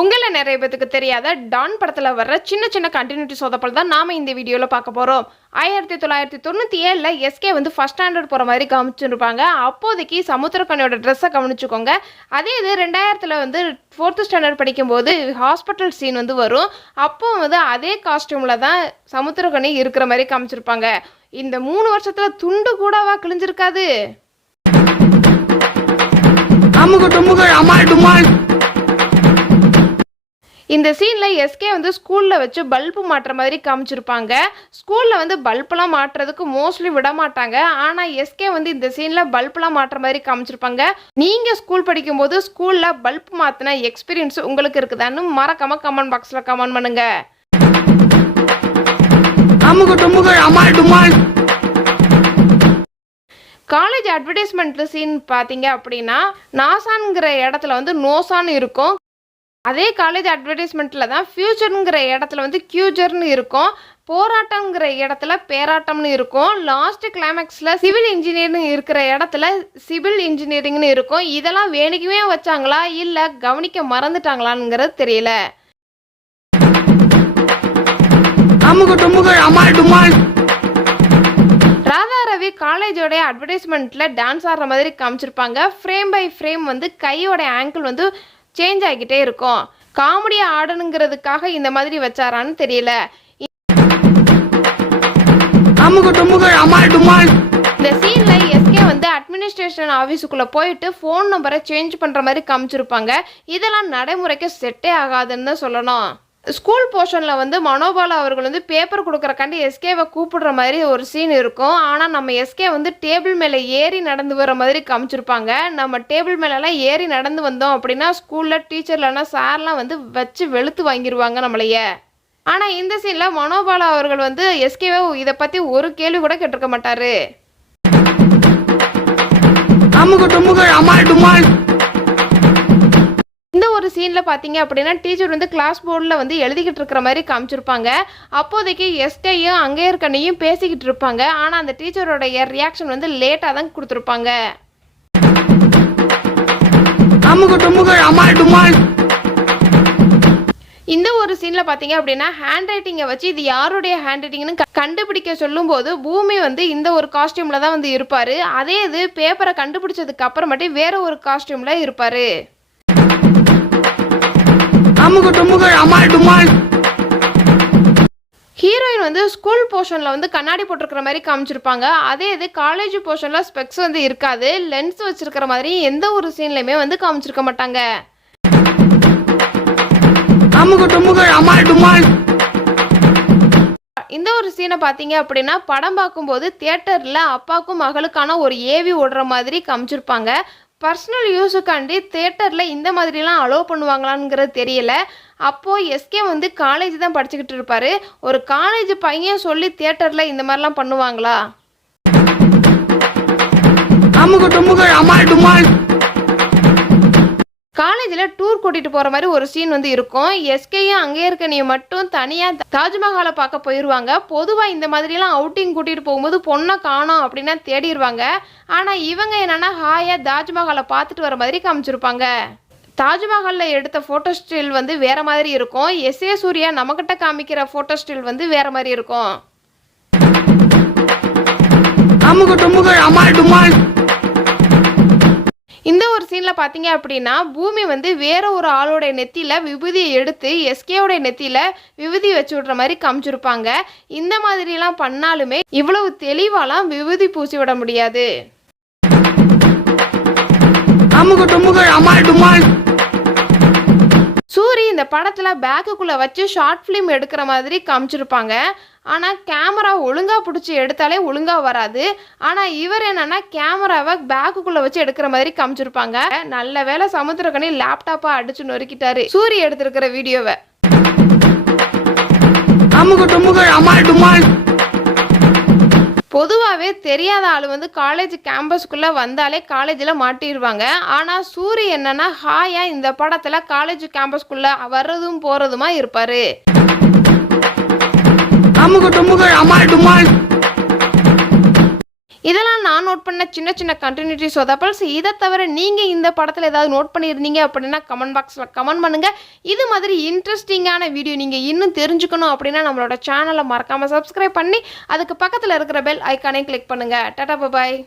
உங்கள நிறைய பேருக்கு தெரியாத டான் படத்துல வர்ற சின்ன சின்ன கண்டினியூட்டி சொதப்பல் தான் நாம இந்த வீடியோல பார்க்க போறோம். 1997ல எஸ்கே வந்து ஃபர்ஸ்ட் ஸ்டாண்டர்ட் போற மாதிரி காமிச்சிருப்பாங்க. அப்போதைக்கு சமுத்திரக்கனியோட ட்ரெஸ்ஸை கவனிச்சுக்கோங்க. அதே இது 2000ல வந்து 4th ஸ்டாண்டர்ட் படிக்கும்போது ஹாஸ்பிட்டல் சீன் வந்து வரும். அப்போ வந்து அதே காஸ்டியூம்ல தான் சமுத்திரக்கனி இருக்கிற மாதிரி காமிச்சிருப்பாங்க. இந்த 3 வருஷத்துல துண்டு கூடவா கிழிஞ்சிருக்காது? இந்த சீன்ல எஸ்கே வந்து ஸ்கூல்ல வச்சு பல்பு மாட்டுற மாதிரி காமிச்சிருப்பாங்க. ஸ்கூல்ல வந்து பல்பெல்லாம் மாட்டுறதுக்கு மோஸ்ட்லி விட மாட்டாங்க. ஆனா எஸ்கே வந்து இந்த சீன்ல பல்பெல்லாம் மாட்டுற மாதிரி காமிச்சிருப்பாங்க. நீங்க ஸ்கூல் படிக்கும்போது ஸ்கூல்ல பல்ப் மாத்தின எக்ஸ்பீரியன்ஸ் உங்களுக்கு இருக்குதான்னு மறக்காம கமெண்ட் பாக்ஸ்ல கமெண்ட் பண்ணுங்க. காலேஜ் அட்வர்டைஸ்மெண்ட் சீன் பார்த்தீங்க அப்படின்னா நாசான்ங்கிற இடத்துல வந்து நோசான்னு இருக்கும். அதே காலேஜ் அட்வர்டைஸ்மெண்ட்டில் தான் ஃபியூச்சருங்கிற இடத்துல வந்து கியூச்சர்னு இருக்கும். போராட்டம்ங்கிற இடத்துல பேராட்டம்னு இருக்கும். லாஸ்ட் கிளைமேக்ஸில் சிவில் இன்ஜினியரிங் இருக்கிற இடத்துல சிவில் இன்ஜினியரிங்னு இருக்கும். இதெல்லாம் வேணுக்குமே வச்சாங்களா இல்லை கவனிக்க மறந்துட்டாங்களாங்கிறது தெரியல. ராதா ரவி காலேஜோட அட்வர்டைஸ்மெண்ட்ல டான்ஸ் ஆடுற மாதிரி காமிச்சிருப்பாங்க. ஃப்ரேம் பை ஃப்ரேம் வந்து கையோட ஆங்கிள் வந்து சேஞ்ச் ஆகிட்டே இருக்கும். காமெடியா ஆடணுங்கிறதுக்காக இந்த மாதிரி வச்சாரான்னு தெரியல. இந்த சீன்ல எஸ்கே வந்து அட்மினிஸ்ட்ரேஷன் ஆஃபீஸுக்குள்ள போயிட்டு ஃபோன் நம்பரை சேஞ்ச் பண்ற மாதிரி காமிச்சிருப்பாங்க. இதெல்லாம் நடைமுறைக்கு செட்டே ஆகாதுன்னு சொல்லணும். ஸ்கூல் போர்ஷனில் வந்து மனோபாலா அவர்கள் வந்து பேப்பர் கொடுக்குறக்காண்டி எஸ்கேவை கூப்பிடுற மாதிரி ஒரு சீன் இருக்கும். ஆனால் நம்ம எஸ்கே வந்து டேபிள் மேலே ஏறி நடந்து வர மாதிரி காமிச்சிருப்பாங்க. நம்ம டேபிள் மேலெலாம் ஏறி நடந்து வந்தோம் அப்படின்னா ஸ்கூலில் டீச்சர்லனா சார்லாம் வந்து வச்சு வெளுத்து வாங்கிடுவாங்க நம்மளையே. ஆனால் இந்த சீனில் மனோபாலா அவர்கள் வந்து எஸ்கேவை இதை பற்றி ஒரு கேள்வி கூட கேட்டிருக்க மாட்டாரு. இந்த ஒரு சீனில் பார்த்தீங்க அப்படின்னா டீச்சர் வந்து கிளாஸ் போர்டில் வந்து எழுதிக்கிட்டு இருக்கிற மாதிரி காமிச்சிருப்பாங்க. அப்போதைக்கு எஸ்கேயும் அங்கே இருக்கனையும் பேசிக்கிட்டு இருப்பாங்க. ஆனால் அந்த டீச்சரோட ரியாக்ஷன் வந்து லேட்டாக தான் கொடுத்துருப்பாங்க. இந்த ஒரு சீனில் பார்த்தீங்க அப்படின்னா ஹேண்ட் ரைட்டிங்கை வச்சு இது யாருடைய ஹேண்ட் ரைட்டிங்னு கண்டுபிடிக்க சொல்லும் போது பூமி வந்து இந்த ஒரு காஸ்டியூமில் தான் வந்து இருப்பார். அதே இது பேப்பரை கண்டுபிடிச்சதுக்கு அப்புறமேட்டு வேற ஒரு காஸ்டியூமில் இருப்பார். ஹீரோயின் வந்து ஸ்கூல் போர்ஷன்ல வந்து கண்ணாடி போட்டிருக்கிற மாதிரி காமிச்சிருப்பாங்க. அதே இது காலேஜ் போர்ஷன்ல ஸ்பெக்ஸ் வந்து இருக்காது. லென்ஸ் வச்சிருக்கிற மாதிரி எந்த ஒரு சீன்லயுமே வந்து காமிச்சிருக்க மாட்டாங்க. இந்த ஒரு சீனை பார்த்தீங்க அப்படின்னா படம் பார்க்கும்போது தியேட்டர்ல அப்பாவுக்கும் மகளுக்கான ஒரு ஏவி ஓடுற மாதிரி காமிச்சிருப்பாங்க. பர்சனல் யூஸுக்காண்டி தியேட்டரில் இந்த மாதிரிலாம் அலோவ் பண்ணுவாங்களாங்கிறது தெரியல. அப்போது எஸ்கே வந்து காலேஜ் தான் படிச்சுக்கிட்டு இருப்பார். ஒரு காலேஜ் பையன் சொல்லி தியேட்டரில் இந்த மாதிரிலாம் பண்ணுவாங்களா? காலேஜில் டூர் கூட்டிகிட்டு போகிற மாதிரி ஒரு சீன் வந்து இருக்கும். எஸ்கேயும் அங்கே இருக்க நீ மட்டும் தனியாக தாஜ்மஹாலை பார்க்க போயிடுவாங்க. பொதுவாக இந்த மாதிரிலாம் அவுட்டிங் கூட்டிகிட்டு போகும்போது பொண்ணை காணோம் அப்படின்னா தேடிடுவாங்க. ஆனால் இவங்க என்னென்னா ஹாயாக தாஜ்மஹாலை பார்த்துட்டு வர மாதிரி காமிச்சிருப்பாங்க. தாஜ்மஹாலில் எடுத்த ஃபோட்டோ ஸ்டில் வந்து வேறு மாதிரி இருக்கும். எஸ்ஏ சூர்யா நம்மக்கிட்ட காமிக்கிற ஃபோட்டோ ஸ்டில் வந்து வேறு மாதிரி இருக்கும். இந்த ஒரு சீனில் பார்த்தீங்க அப்படின்னா பூமி வந்து வேற ஒரு ஆளோட நெத்தியில் விபூதியை எடுத்து எஸ்கேவோட நெத்தியில் விபூதி வச்சு விடுற மாதிரி காமிச்சிருப்பாங்க. இந்த மாதிரிலாம் பண்ணாலுமே இவ்வளவு தெளிவாலாம் விபூதி பூசி விட முடியாது. சூரி இந்த படத்தில் பேக்குக்குள்ளே வச்சு ஷார்ட் ஃபிலிம் எடுக்கிற மாதிரி காமிச்சிருப்பாங்க. ஆனால் கேமரா ஒழுங்காக பிடிச்சி எடுத்தாலே ஒழுங்காக வராது. ஆனால் இவர் என்னன்னா கேமராவை பேக்குக்குள்ளே வச்சு எடுக்கிற மாதிரி காமிச்சிருப்பாங்க. நல்ல வேளை சமுத்திரக்கனி லேப்டாப்பை அடிச்சு நொறுக்கிட்டாரு சூரி எடுத்திருக்கிற வீடியோவை. பொதுவாகவே தெரியாத ஆள் வந்து காலேஜ் கேம்பஸ்க்குள்ளே வந்தாலே காலேஜில் மாட்டிடுவாங்க. ஆனால் சூரி என்னன்னா ஹாயாக இந்த படத்தில் காலேஜ் கேம்பஸ்க்குள்ளே வர்றதும் போகிறதுமா இருப்பார். இதெல்லாம் நான் நோட் பண்ண சின்ன சின்ன கண்டினியூட்டி சொதப்பல்ஸ். இதை தவிர நீங்கள் இந்த படத்தில் ஏதாவது நோட் பண்ணியிருந்தீங்க அப்படின்னா கமெண்ட் பாக்ஸில் கமெண்ட் பண்ணுங்கள். இது மாதிரி இன்ட்ரெஸ்டிங்கான வீடியோ நீங்கள் இன்னும் தெரிஞ்சுக்கணும் அப்படின்னா நம்மளோட சேனலை மறக்காமல் சப்ஸ்கிரைப் பண்ணி அதுக்கு பக்கத்தில் இருக்கிற பெல் ஐக்கானே கிளிக் பண்ணுங்கள். டாடா பாய்.